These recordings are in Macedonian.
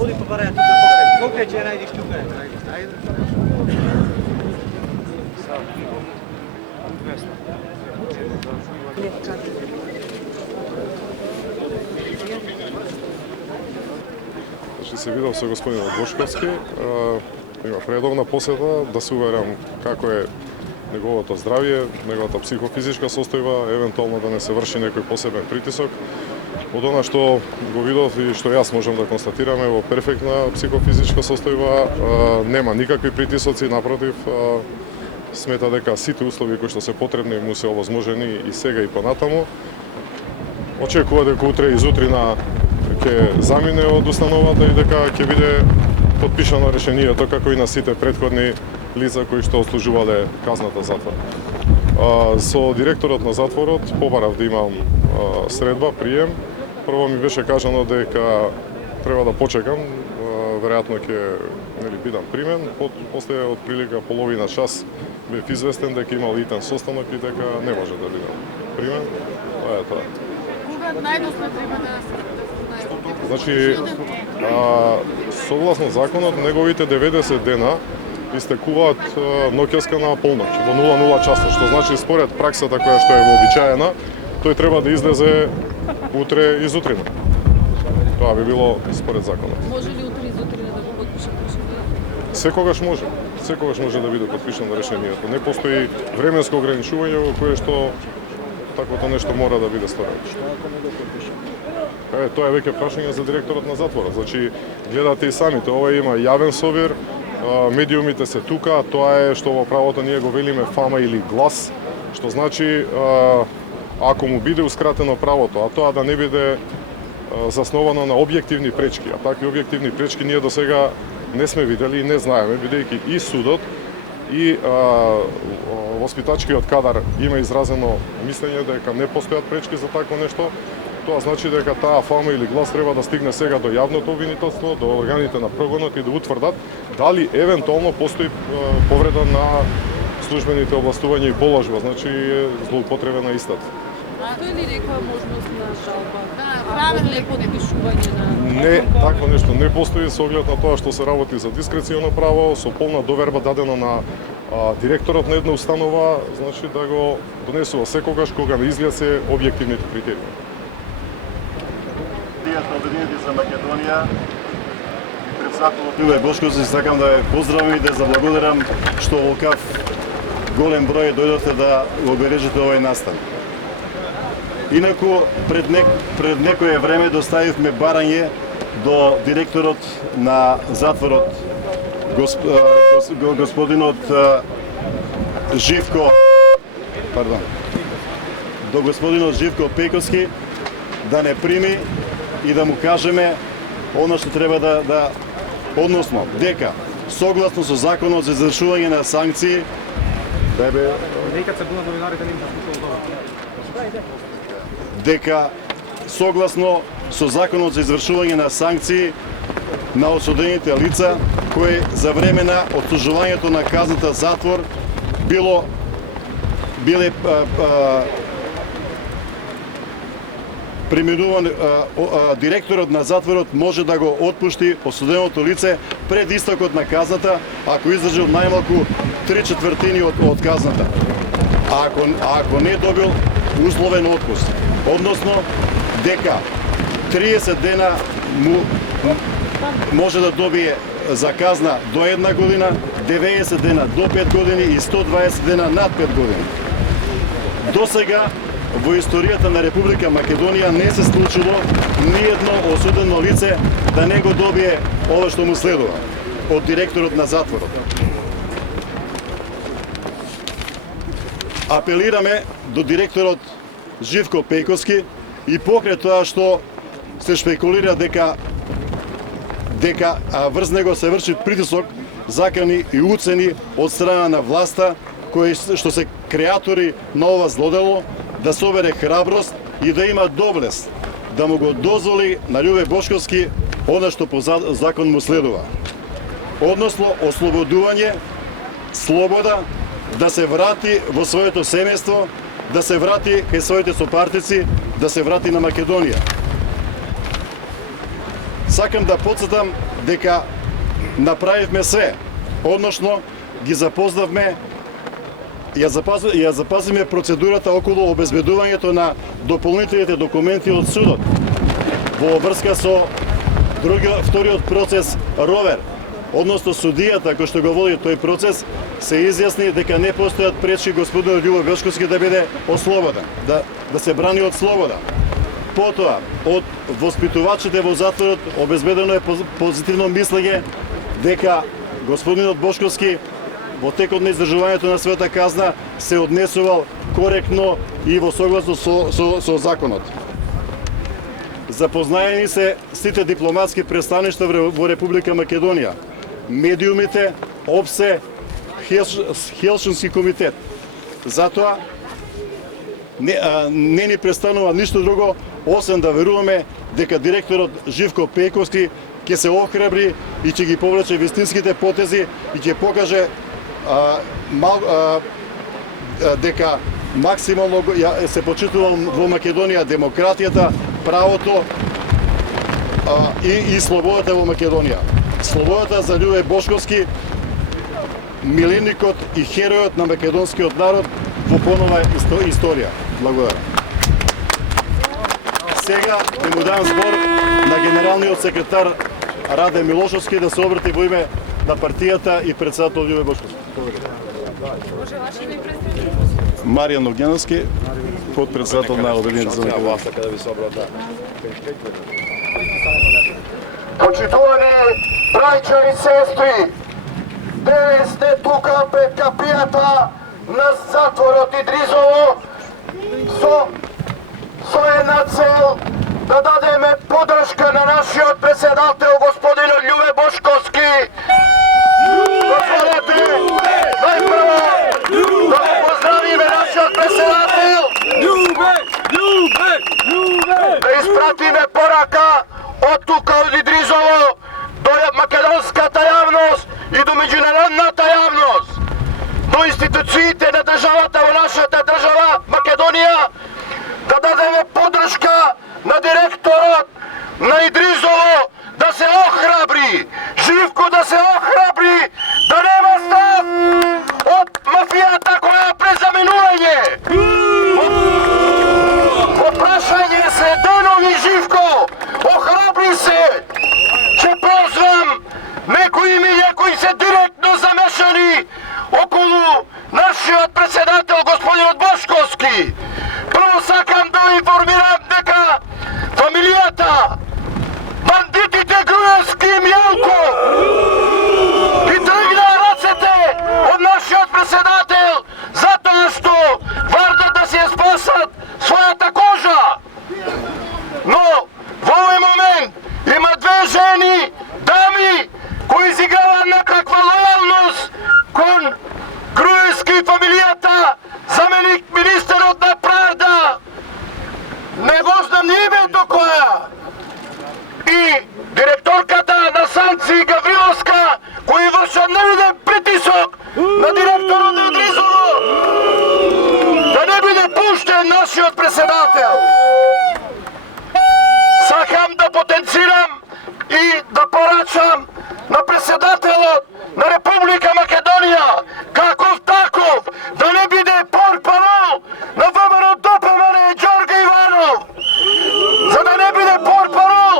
Оди по бараја тука, покај че најдиш тука. Значи се видов со господинот Бошковски, има редовна посета, да се уверам како е неговото здравје, неговата психофизичка состојба, евентуално да не се врши некој посебен притисок. Од она што го видов и што јас можам да констатираме, во перфектна психофизичка состојба, нема никакви притисоци, напротив, смета дека сите услови кои што се потребни му се овозможени и сега и понатаму. Очекува дека утре и зутрина ќе замине од установата и дека ќе биде подпишано решението како и на сите претходни лица кои што отслужувале казната затвор. Со директорот на затворот побарав да имам средба, прием. Прво ми беше кажано дека треба да почекам, веројатно ќе бидам примен. После од прилика половина час бев известен дека имал итен состанок и дека не може да бидам примен. Тоа е тоа. Кога најдосме треба да се Значи, согласно законот, неговите 90 дена истекуваат ноќеска на полноќ, во 00 часот, што значи според праксата која што е вообичаена, тој треба да излезе утре и зутрина. Тоа би било според законот. Може ли утре и зутрина да го подпишат решението? Секогаш може да биде подпишано решението. Не постои временско ограничување во кое што таквото нешто мора да биде сторено. Тоа е веќе прашање за директорот на затворот. Значи, гледате и самите, ова има јавен совир, медиумите се тука, тоа е што во правото ние го велиме фама или глас, што значи ако му биде ускратено правото, а тоа да не биде засновано на објективни пречки, а такви објективни пречки ние до сега не сме видели и не знаеме, бидејќи и судот и воспитачкиот кадар има изразено мислење дека не постојат пречки за такво нешто. Тоа значи дека таа фама или глас треба да стигне сега до јавното обвинителство, до органите на прогонот и да утврдат дали евентуално постои повреда на службените овластувања и положба, значи злоупотреба на истата. Постои ли некоја можност на жалба? Правилно подпишување на... Не, такво нешто не постои со оглед на тоа што се работи за дискреционо право, со полна доверба дадена на директорот на една установа, значи да го донесува секогаш кога на изглед се објективните критерии. Обединети за Македонија и председателот Љубе Бошковски, сакам да ве поздравам и да заблагодарам што оваков голем број дојдовте да го обележите овој настан. Инаку пред некое време доставивме барање до директорот на затворот господинот Живко Пејковски да не прими и да му кажеме она што треба односно дека согласно со законот за извршување на санкции дека согласно со законот за извршување на санкции на осудените лица кои за време на отслужувањето на казната затвор биле преминуван, директорот на затворот може да го отпушти осуденото лице пред истекот на казната, ако издржал најмалку 3/4 од казната. Ако не добил условен отпуст, односно дека 30 дена може да добие за казна до 1 година, 90 дена до 5 години и 120 дена над 5 години. До сега во историјата на Република Македонија не се случило ниедно осудено лице да не го добие ова што му следува од директорот на затворот. Апелираме до директорот Живко Пејковски и покрај тоа што се шпекулира дека врз него се врши притисок, закани и уцени од страна на власта кои што се креатори на ова злодело, да собере храброст и да има доблест да му го дозволи на Љубе Бошковски она што по закон му следува. Односно ослободување, слобода, да се врати во своето семејство, да се врати кај своите сопартици, да се врати на Македонија. Сакам да потсетам дека направивме се, односно ги запознавме, ја запазиме процедурата околу обезбедувањето на дополнителните документи од судот во врска со вториот процес Ровер, односно судијата кој што го води тој процес се изјасни дека не постојат пречки господин Љубо Бешковски да биде ослободен, да се брани од слобода. Потоа, од воспитувачите во затворот обезбедено е позитивно мислење дека господинот Бошковски во текот на издржувањето на својата казна се однесувал коректно и во согласно со законот. Запознаени се сите дипломатски представништва во Република Македонија, медиумите, ОПСЕ, Хелшински комитет. Затоа не ни престанува ништо друго, освен да веруваме дека директорот Живко Пејковски ќе се охрабри и ќе ги повлече вистинските потези и ќе покаже дека максимално се почитува во Македонија демократијата, правото и слободата во Македонија. Слободата за Љубе Бошковски, миленикот и херојот на македонскиот народ во понова историја. Благодарам. Сега ќе му дам збор на генералниот секретар Раде Милошовски да се обрати во име на партијата и председател Љубе Бошковски. Може ваше име и презиме? Маријан Огненовски, подпредседател на Обединените за Македонија. Почитувани браќа и сестри, денес сте тука пред капијата на затворот Идризово со една цел да дадеме поддршка на нашиот председател господинот Љубе Бошковски. Дозволете најпрво да го поздравиме нашиот председател, да испратиме порака од тука од Идризово до македонската јавност и до меѓународната јавност, до институциите на државата во нашата држава Македонија, да дадеме поддршка на директорот на Идризово да се охрабри, Живко да се охрабри, да нема страх од мафијата која презаменување. Во прашање се денови Живко, охрабри се, ќе прозвам некои имиња кои се директно замешани околу нашиот председател господинот Бошковски. Прво сакам да ви информирам дека фамилијата бандитите Груевски и Мјелко ги тргна рацете од нашиот председател затоа што вардат да се спасат својата кожа. Но во овој момент има две жени, дами, кои изиграваат некаква лојалност кон Груевски и фамилијата заменик министерот на правда. Не го знам името која. И директорката на санкции Гавриловска, кои вршат невиден притисок на директорот на Идризово да не биде пуштен нашиот председател. Сакам да потенцирам и да порачам на председателот на Република Македонија, каков таков, да не биде портпарол на ВМРО ДПМН Ѓорѓе Иванов. За да не биде портпарол,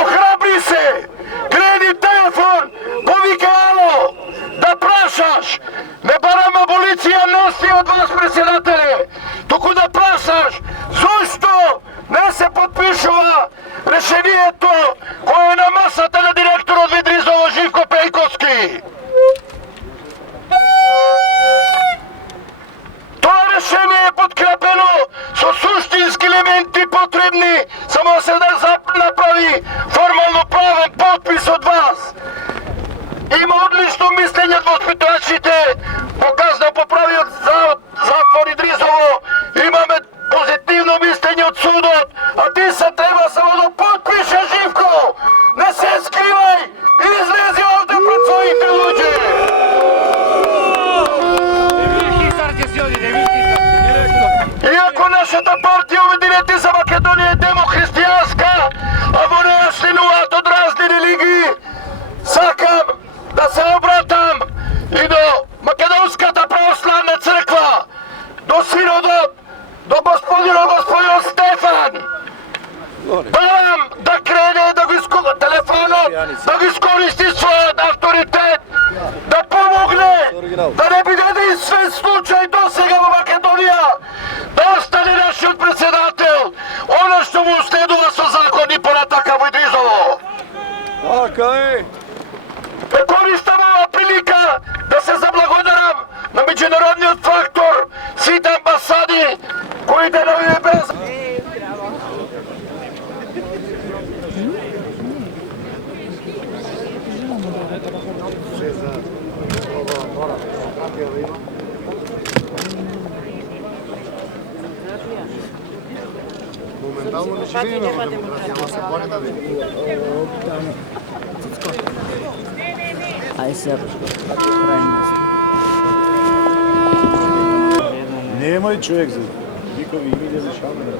охрабри се, крени телефон, повика ало, да прашаш. Не барам аболиција носи од вас, председателе, туку да прашаш зошто не се подпишува решението кој е на масата на директорот Идризово Живко Пејковски. Тоа решение е подкрепено со суштински елементи потребни само да се направи формално правен подпис од вас. Има одлично мислење од воспитувачите, показано по правиот затвор Идризово, имаме позитивно мислење од судот, а ти се треба само да подпише Живко. Не се скривај и излези овде пред своите луѓе. Иако нашата партија Обединети за Македонија е демохристијанска, а во неја членуваат од разни Барам да крене да го телефонот, да го искористи својот авторитет, да помогне, да не биде единствен случај до сега во Македонија, да остане нашиот председател, оно што му следува со закон и понатака во Идризово. Така е. Користам оваа прилика да се заблагодарам на меѓународниот фактор, сите амбасади кои денови без... Моментално не живееме во демократија, ама се бори да види. Ај сега правим Немој човек за викови имиња за шамена.